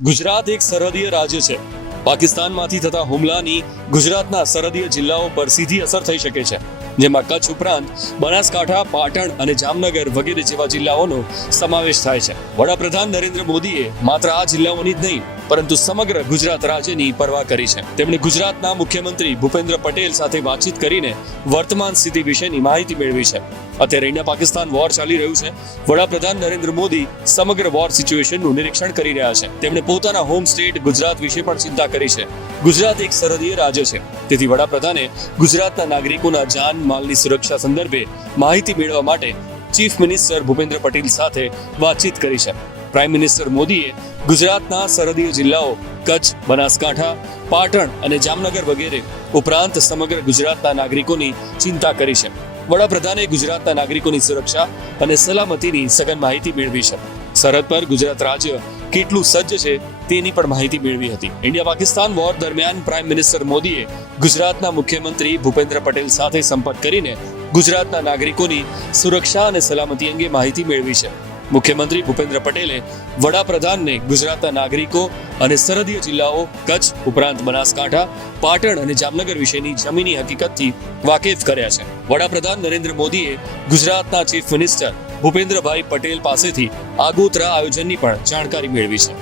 ગુજરાત એક સરહદીય રાજ્ય છે. પાકિસ્તાનમાંથી થતા હુમલાની ગુજરાતના સરહદીય જિલ્લાઓ પર સીધી અસર થઈ શકે છે, જેમાં કચ્છ ઉપરાંત બનાસકાંઠા, પાટણ અને જામનગર વગેરે જેવા જિલ્લાઓનો સમાવેશ થાય છે. વડાપ્રધાન નરેન્દ્ર મોદીએ માત્ર આ જિલ્લાઓની જ નહીં પરંતુ સમગ્ર ગુજરાત રાજ્યની પરવા કરી છે. તેમણે ગુજરાતના મુખ્યમંત્રી ભૂપેન્દ્ર પટેલ સાથે વાતચીત કરીને વર્તમાન સ્થિતિ વિશેની માહિતી મેળવી છે. અત્યારે ઇન્ડિયા પાકિસ્તાન વોર ચાલી રહ્યું છે. વડાપ્રધાન નરેન્દ્ર મોદી સમગ્ર વોર સિચ્યુએશનનું નિરીક્ષણ કરી રહ્યા છે. તેમણે પોતાના હોમ સ્ટેટ ગુજરાત વિશે પણ ચિંતા કરી છે. ગુજરાત એક સરહદીય રાજ્ય છે, તેથી વડાપ્રધાને ગુજરાતના નાગરિકોના જાન માલની સુરક્ષા સંદર્ભે માહિતી મેળવવા માટે ચીફ મિનિસ્ટર ભૂપેન્દ્ર પટેલ સાથે વાતચીત કરી છે. પ્રાઇમ મિનિસ્ટર મોદીએ ગુજરાતના સરહદીય જિલ્લાઓ કચ્છ, બનાસકાંઠા, પાટણ અને જામનગર વગેરે ઉપરાંત સમગ્ર ગુજરાતના નાગરિકોની ચિંતા કરી છે. વડાપ્રધાને ગુજરાતના નાગરિકોની સુરક્ષા અને સલામતીની સઘન માહિતી મેળવી છે. સરહદ પર ગુજરાત રાજ્ય કેટલું સજ્જ છે તેની પણ માહિતી મેળવી હતી. ઇન્ડિયા પાકિસ્તાન વોર દરમિયાન પ્રાઇમ મિનિસ્ટર મોદીએ ગુજરાતના મુખ્યમંત્રી ભૂપેન્દ્ર પટેલ સાથે સંપર્ક કરીને ગુજરાતના નાગરિકોની સુરક્ષા અને સલામતી અંગે માહિતી મેળવી છે. મુખ્યમંત્રી ભૂપેન્દ્ર પટેલે વડાપ્રધાનને ગુજરાતના નાગરિકો અને સરહદીય જિલ્લાઓ કચ્છ ઉપરાંત બનાસકાંઠા, પાટણ અને જામનગર વિશેની જમીની હકીકતથી વાકેફ કર્યા છે. વડાપ્રધાન નરેન્દ્ર મોદીએ ગુજરાતના ચીફ મિનિસ્ટર ભૂપેન્દ્રભાઈ પટેલ પાસેથી આગોતરા આયોજનની પણ જાણકારી મેળવી છે.